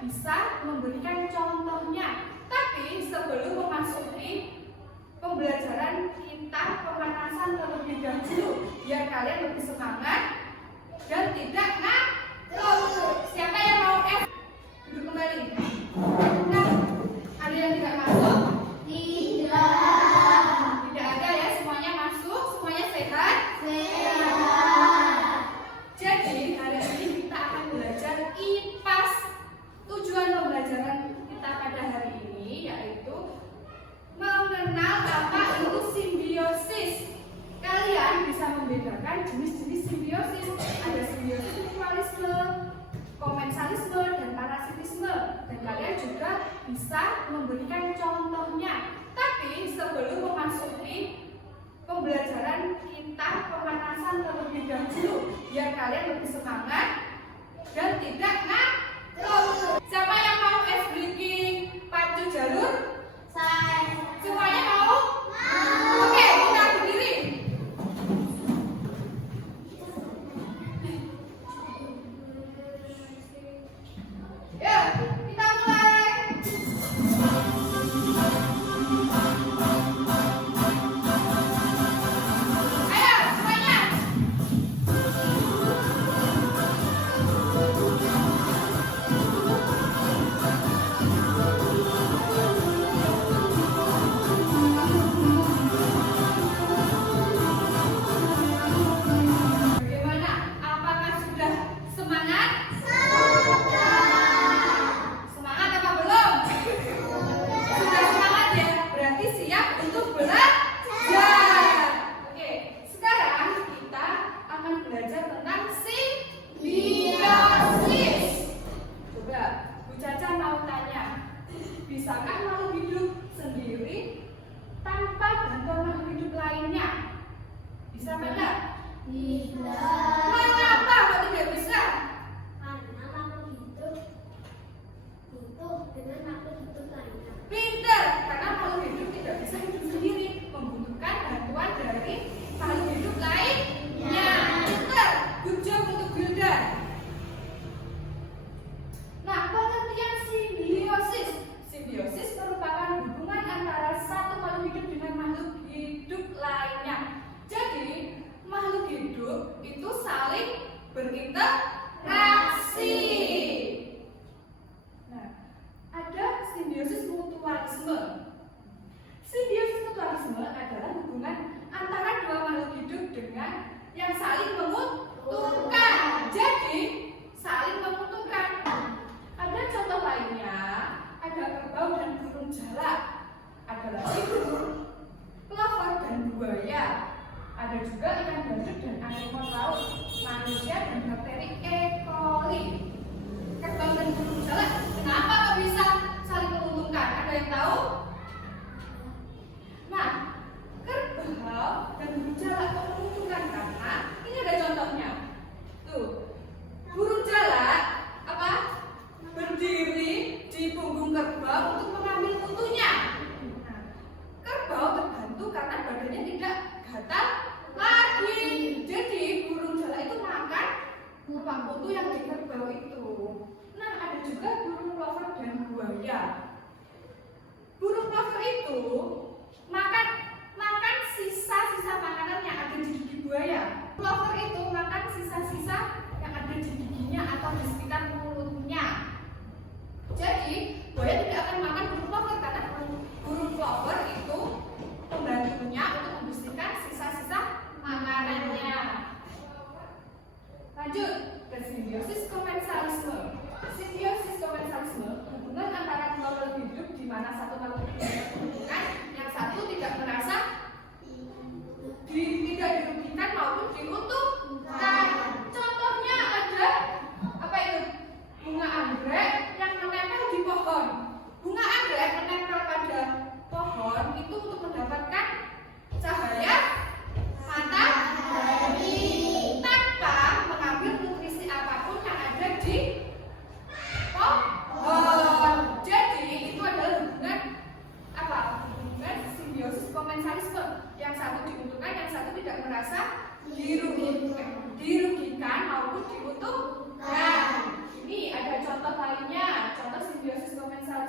bisa memberikan contohnya. Tapi sebelum memasuki pembelajaran, kita pemanasan terlebih dahulu biar kalian lebih semangat dan tidak ngantuk. Siapa yang mau duduk kembali? Nah, ada yang tidak masuk? Tidak ada ya, semuanya masuk, semuanya sehat? Jadi hari ini kita akan belajar IPAS. Tujuan pembelajaran kita pada hari ini yaitu mengenal apa itu simbiosis. Kalian bisa membedakan jenis-jenis simbiosis. Ada simbiosis mutualisme, komensalisme, dan parasitisme. Dan kalian juga bisa memberikan contohnya. Tapi sebelum memasuki pembelajaran, kita pemanasan terlebih dahulu biar kalian lebih semangat dan tidak ngantuk. Siapa yang mau ice breaking pacu jalur? Semuanya mau? Oke, kita berdiri. Ya, kita mulai. Ayo, semuanya.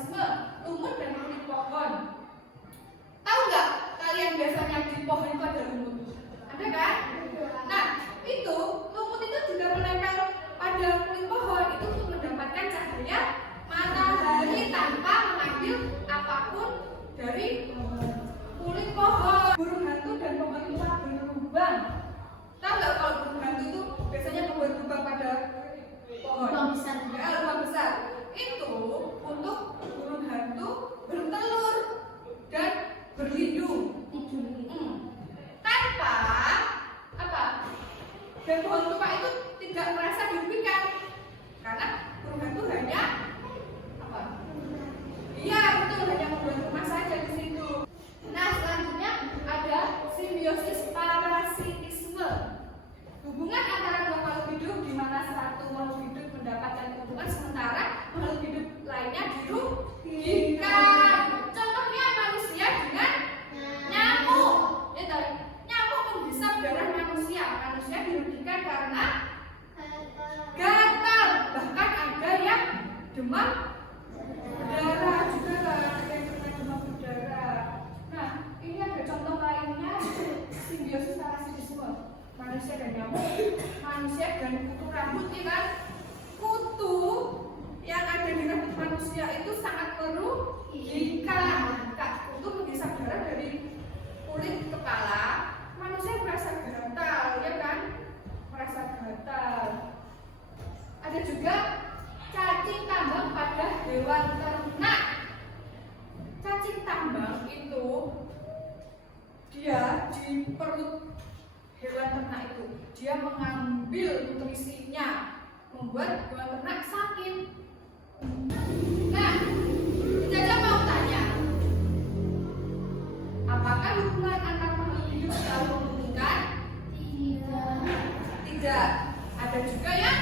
mutualisme, lumut dan kulit pohon. Tahu nggak kalian biasanya di pohon itu ada lumut? Ada kan? Nah, itu lumut itu juga menempel pada kulit pohon itu untuk mendapatkan cahaya matahari tanpa mengambil apapun dari kulit pohon. Burung hantu dan pohon itu berlubang. Tahu nggak kalau burung hantu itu biasanya membuat lubang pada pohon? Lubang besar. Ya, lubang besar. Itu untuk burung hantu bertelur dan berlindung. Tanpa apa? Dan pohon tumpah itu tidak merasa dirugikan karena burung hantu hanya apa? Iya betul, hanya membuat rumah saja di situ. Nah selanjutnya ada simbiosis parasitisme. Hubungan antara dua makhluk hidup di mana satu makhluk hidup mendapatkan keuntungan sementara makhluk hidup lainnya dirugikan. Contohnya manusia dengan nyamuk. Ya tahu, nyamuk menghisap darah manusia. Manusia dirugikan karena gatal. Bahkan ada yang demam berdarah juga ada yang kena demam berdarah. Nah, ini ada contoh lainnya simbiosis parasitisme. Manusia dan nyamuk, manusia dan kutu rambut, ya kan? Kutu yang ada di rambut manusia itu sangat merugikan. Kutu menghisap darah dari kulit kepala, manusia merasa gatal, ya kan? Merasa gatal. Ada juga cacing tambang pada hewan ternak. Cacing tambang itu dia di perut hewan ternak itu dia mengambil nutrisinya, membuat hewan ternak sakit. Nah, Caca mau tanya, apakah hubungan antar makhluk hidup selalu menguntungkan? Tidak. Ada juga yang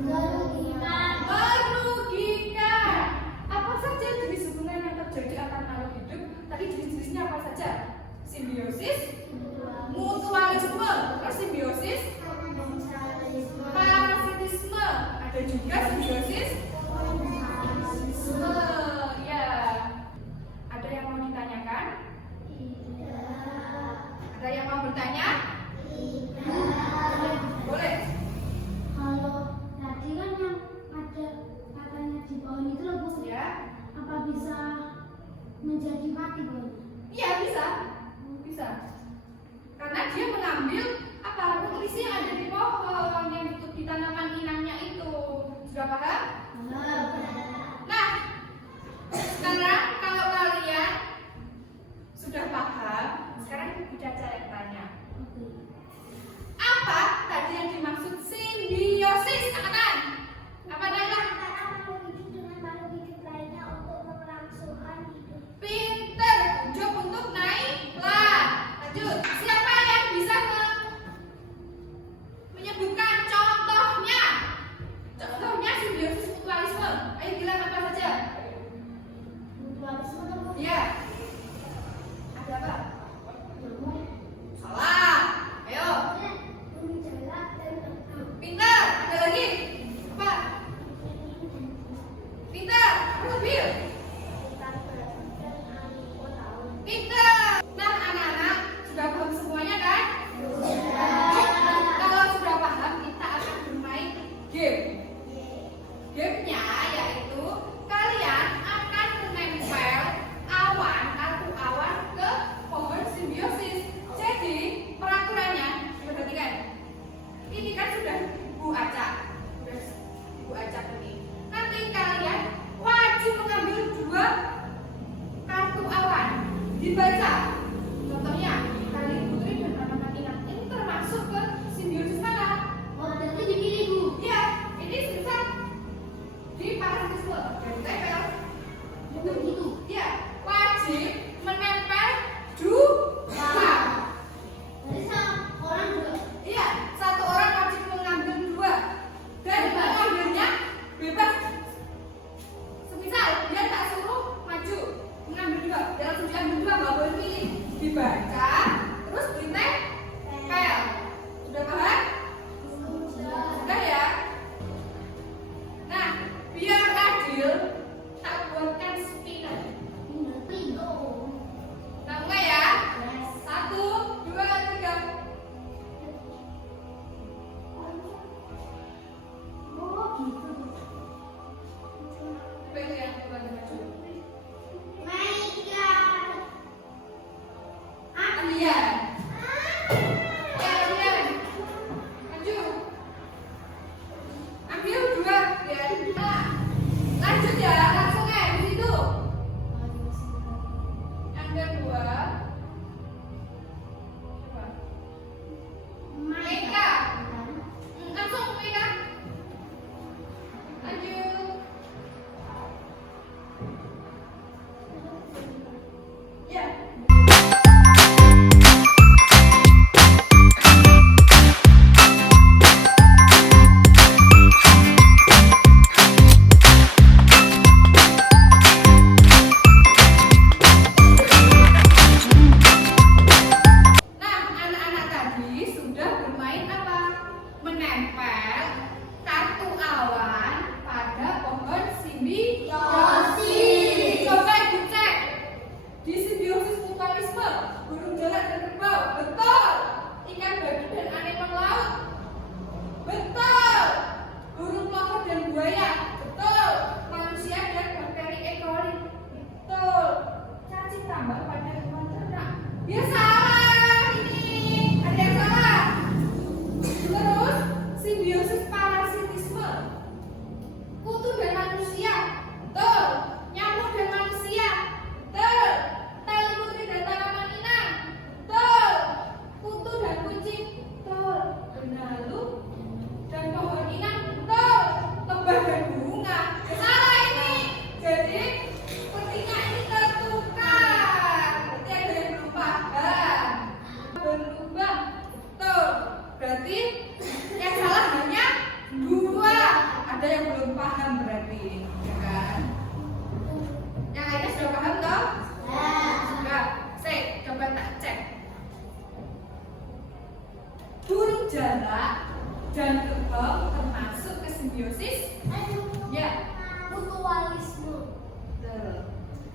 merugikan. Apa saja jenis hubungan yang terjadi antar makhluk hidup? Tadi jenis-jenisnya apa saja? Simbiosis, mutualisme, terus simbiosis, parasitisme, ada juga simbiosis, ya. Ada yang mau ditanyakan? Ada yang mau bertanya? Boleh. Kalau tadi kan yang ada katanya di pohon itu loh Bu, Ya. apa bisa menjadi mati Bu? Iya bisa, bisa. Karena dia mengambil apa nutrisi yang ada di pohon yang di tanaman inangnya itu. Sudah paham? Nah, sekarang kalau kalian sudah paham, sekarang Bu Caca yang tanya. Apa tadi yang dimaksud simbiosis? Angkatan. Apa namanya? Pinter, ujuk untuk naiklah. Lanjut. Siapa yang bisa menyebutkan contohnya? Contohnya simbiosis mutualisme. Ayo bilang apa saja? Iya. Ada apa? Salah. Ayo. Pintar. Ada lagi? Apa? Pintar. Apa lebih? Pintar. Nah, anak-anak sudah paham semuanya kan? Kalau sudah paham, kita akan bermain game. Gamenya yaitu kalian akan menempel awan atau awan ke pohon simbiosis. Jadi peraturannya perhatikan. Ini kan sudah Ibu acak, sudah Ibu acak ini. Nanti kalian wajib mengambil 2 kartu awan. Dibaca. Contohnya, kali putri dan tanaman inang ini termasuk ke simbiosis mana? Oh, berarti dipilih Bu. Ya, ini sebesar di parasitisme dan tempel. Begitu. Ya, wajib menempel 2. Jadi orang juga. Iya, 1 orang wajib mengambil 2 dan mengambilnya bebas. Semisal dia tak suruh maju mengambil 2, dalam tujuan 2 nggak boleh pilih. Dibaca, terus ditempel. Sudah paham? Sudah ya. Nah, biar adil, tak buatkan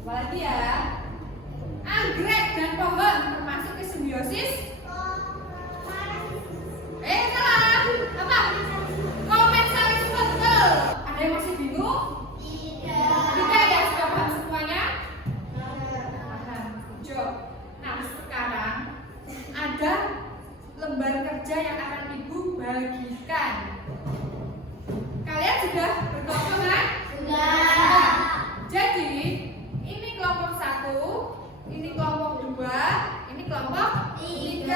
Apalagi ya? Anggrek dan pohon termasuk ke simbiosis. Salah. Apa? Komensalisme, betul. Ada yang masih bingung? Tidak ya, sudah paham semuanya? Paham. Job. Nah, sekarang ada lembar kerja yang akan Ibu bagikan. Kalian sudah berkelompok kan? Sudah. Jadi, ini kelompok 1, ini kelompok 2, ini kelompok 3.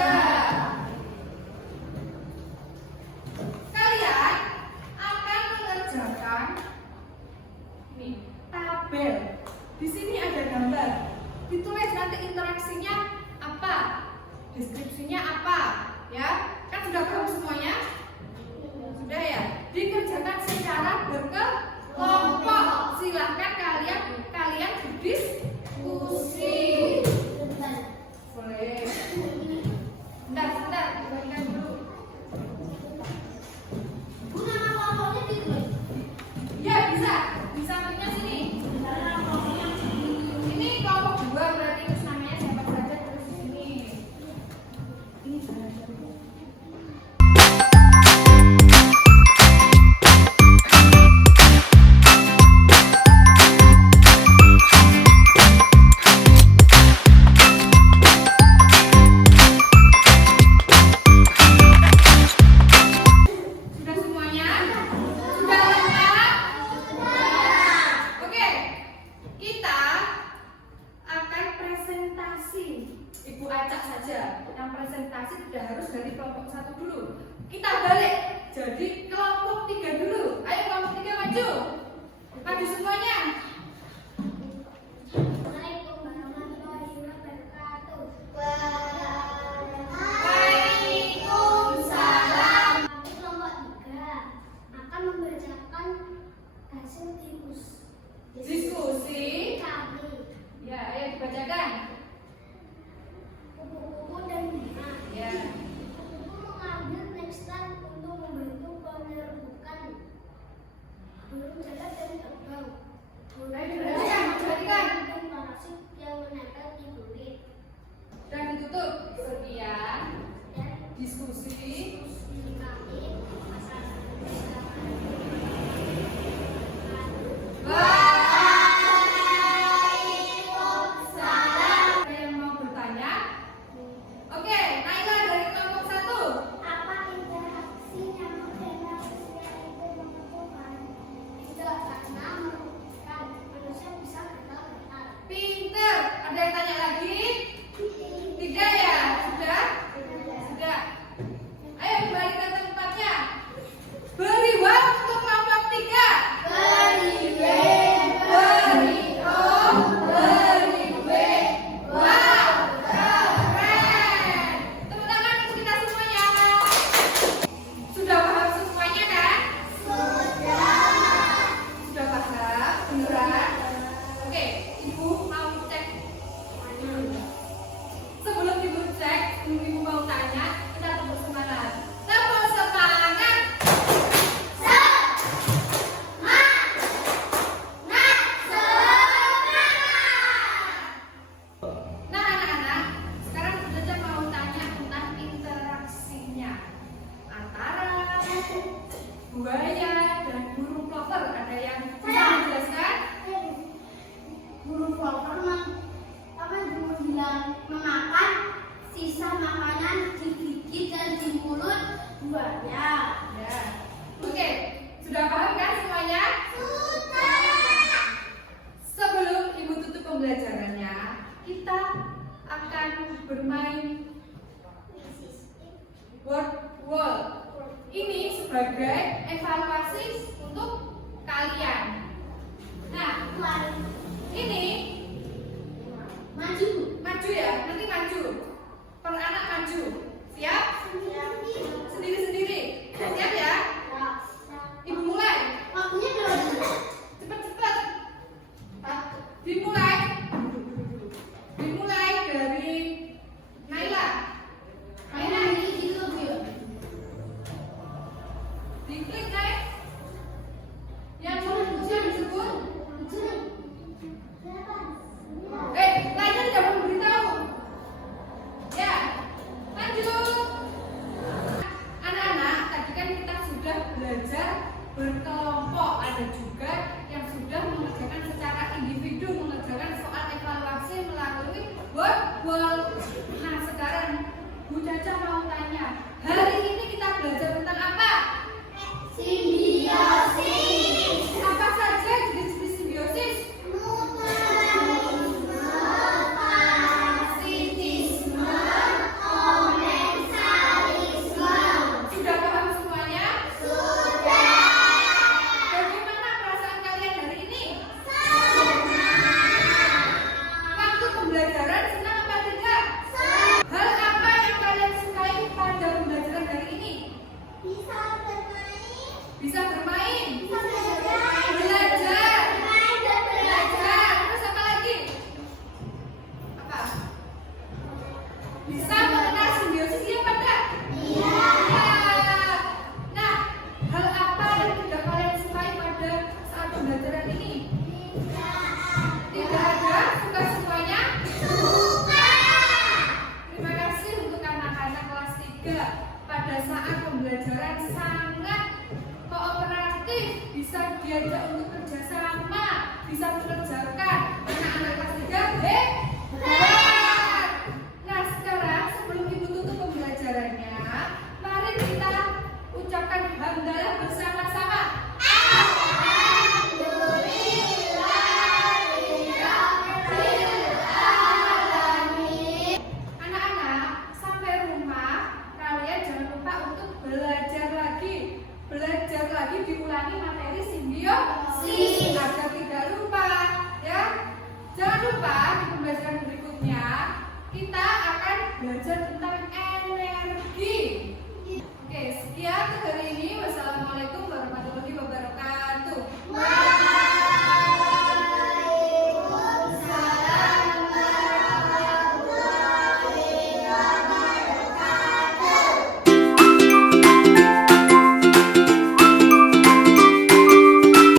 Kalian akan mengerjakan nih, tabel. Di sini ada gambar. Ditulis nanti interaksinya apa, deskripsinya apa, ya? Kan sudah paham semuanya? Sudah ya? Dikerjakan secara berkelompok. Silahkan kalian berdiskusi. Boleh. Bentar, dibandingkan dulu. Bu, nama kelompoknya gitu. Ya, bisa. Di sampingnya sini. Ini kelompok 2 berarti terus namanya siapa saja terus di sini. Ini sudah semuanya? Sudah lengkap? Oke, kita akan presentasi. Ibu acak saja. Yang presentasi tidak harus dari kelompok 1 dulu. Kita balik. Jadi kelompok 3 dulu. Ayo kelompok 3 maju. Maju semuanya. Assalamualaikum warahmatullahi wabarakatuh. Waalaikumsalam. Kami kelompok 3 akan membacakan hasil Diskusi. kami. Ya, ayo dibacakan. Kupu-kupu dan bunga. Ya. Kupu-kupu mengambil tekstil untuk membantu penerbukan burung jalak dan terbang. Ayo dibacakan, perhatikan. Dan parasit yang menempel di kulit. Dan ditutup. Sekian Dan diskusi. diskusi kami masalah Waalaikumsalam. Ada yang mau bertanya? Oke, Naila dari kelompok 1. apa interaksi yang interaksinya itu menentukan? Tidak, karena merugikan manusia bisa gagal. Pinter. Ada yang tanya lagi? Tidak ya? Sudah? Sudah. Ayo kembali ke tempatnya. Beri uang untuk kelompok 3. Beri W, beri O, beri W. Wow, keren. Tepuk tangan untuk kita semuanya. Sudah paham semuanya kan? Sudah paham? Beneran? Oke, Ibu mau cek. Sebelum Ibu cek, sebelum Ibu mau tanya, kita tepuk semangat. Tepuk semangat. Nah, anak-anak, sekarang kita mau tanya tentang interaksinya antara buaya dan burung plover. Ada yang bisa menjelaskan? Burung plover bilang memakan sisa makanan digigit dan di mulut buaya. Ya. Oke, sudah paham kan semuanya? Sebelum Ibu tutup pembelajarannya, kita akan bermain word wall. Ini sebagai evaluasi untuk kalian. Nah, ini Maju. maju ya, nanti maju. Per anak maju. Siap? Sendiri-sendiri. Siap ya? Ibu mulai. Waktunya berapa? Cepat-cepat. Dimulai. Dimulai dari Naila. Naila, Ini dulu ya. diklik naik. Yang disebut Berapa? belajar lagi, diulangi materi simbiosis agar tidak lupa ya. Jangan lupa di pembelajaran berikutnya kita akan belajar tentang